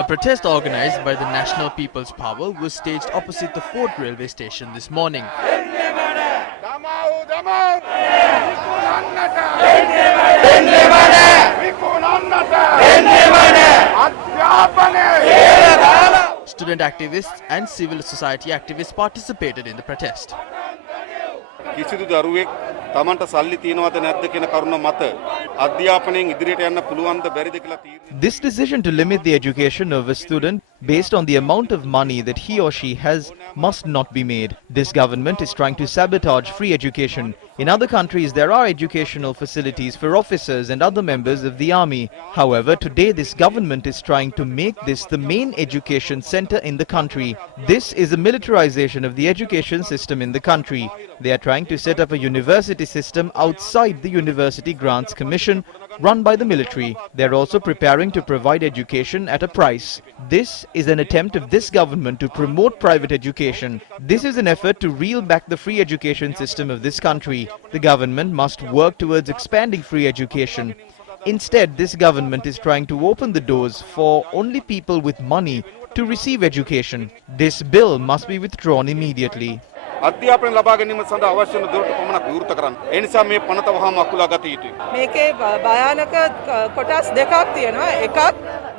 A protest organized by the National People's Power was staged opposite the Fort railway station this morning. Student activists and civil society activists participated in the protest. කිසිදු දරුවෙක් තමන්ට සල්ලි තියනවද නැද්ද කියන කරුණ මත අධ්‍යාපනයෙන් ඉදිරියට යන්න පුළුවන්ද බැරිද කියලා තීරණය. This decision to limit the education of a student based on the amount of money that he or she has must not be made. This government is trying to sabotage free education. In other countries, there are educational facilities for officers and other members of the army. However, today this government is trying to make this the main education center in the country. This is a militarization of the education system in the country. They are trying to set up a university system outside the University Grants Commission run by the military. They are also preparing to provide education at a price. This is an attempt of this government to promote private education. This is an effort to reel back the free education system of this country. The government must work towards expanding free education. Instead, this government is trying to open the doors for only people with money to receive education. This bill must be withdrawn immediately. අධ්‍යාපනය ලබා ගැනීම සඳහා අවශ්‍ය වන දුරට පමණක් විවෘත කරන්න. ඒ නිසා මේ පනත වහාම අකුලා ගත යුතුයි. මේකේ භයානක කොටස් දෙකක් තියෙනවා. එකක්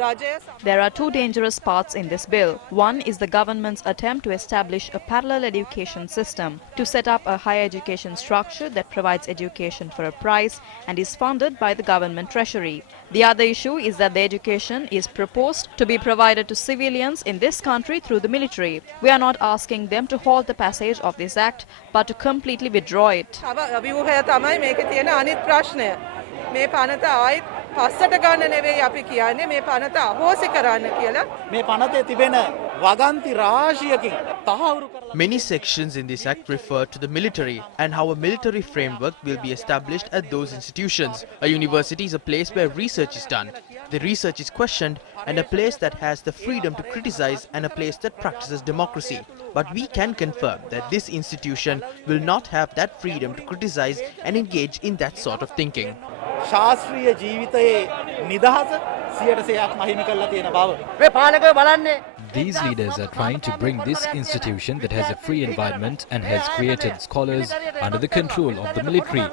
රජය. There are two dangerous parts in this bill. One is the government's attempt to establish a parallel education system, to set up a higher education structure that provides education for a price and is funded by the government treasury. The other issue is that the education is proposed to be provided to civilians in this country through the military. We are not asking them to halt the passage of this act, but to completely withdraw it. අභිමුඛය තමයි මේකේ තියෙන අනිත් ප්‍රශ්නය. මේ පනත ආයිත් පස්සට ගන්න නෙවෙයි අපි කියන්නේ මේ පනත අහෝසි කරන්න කියලා. මේ පනතේ තිබෙන වගන්ති රාශියකින් තහවුරු කරලා. Many sections in this act refer to the military and how a military framework will be established at those institutions. A university is a place where research is done. The research is questioned, and a place that has the freedom to criticize and a place that practices democracy. But we can confirm that this institution will not have that freedom to criticize and engage in that sort of thinking. ශාස්ත්‍රීය ජීවිතයේ නිදහස 100%ක් මහිම කරලා තියෙන බව මේ පාලකයෝ බලන්නේ. These leaders are trying to bring this institution that has a free environment and has created scholars under the control of the military.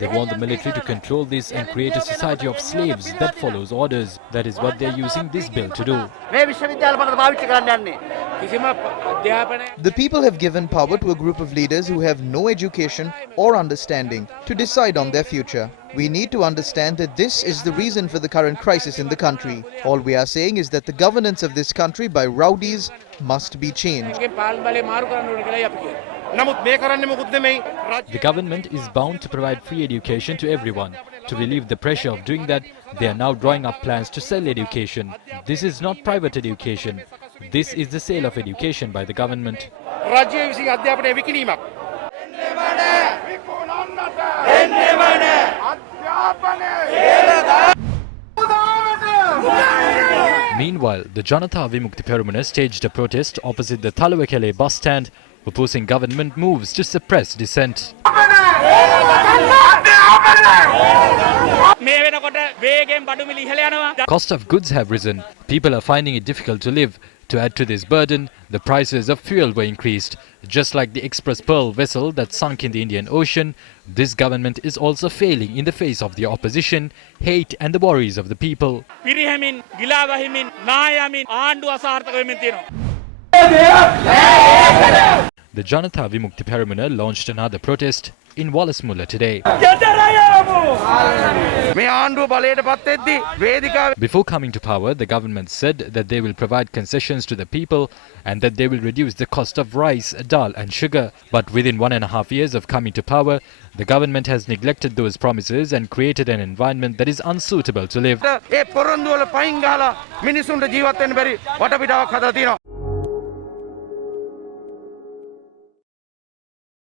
They want the military to control this and create a society of slaves that follows orders. That is what they are using this bill to do. The people have given power to a group of leaders who have no education or understanding to decide on their future. We need to understand that this is the reason for the current crisis in the country. All we are saying is that the governance of this country by rowdies must be changed. The government is bound to provide free education to everyone. To relieve the pressure of doing that, they are now drawing up plans to sell education. This is not private education. This is the sale of education by the government. Meanwhile, the Janata Vimukti Peramuna staged a protest opposite the Talawakele bus stand, opposing government moves to suppress dissent. Cost of goods have risen. People are finding it difficult to live. To add to this burden, the prices of fuel were increased. Just like the Express Pearl vessel that sunk in the Indian Ocean, this government is also failing in the face of the opposition, hate and the worries of the people. The Janata Vimukti Peramuna launched another protest in Wallasmulla today. Before coming to power, the government said that they will provide concessions to the people and that they will reduce the cost of rice, dal and sugar. But within 1.5 years of coming to power, the government has neglected those promises and created an environment that is unsuitable to live.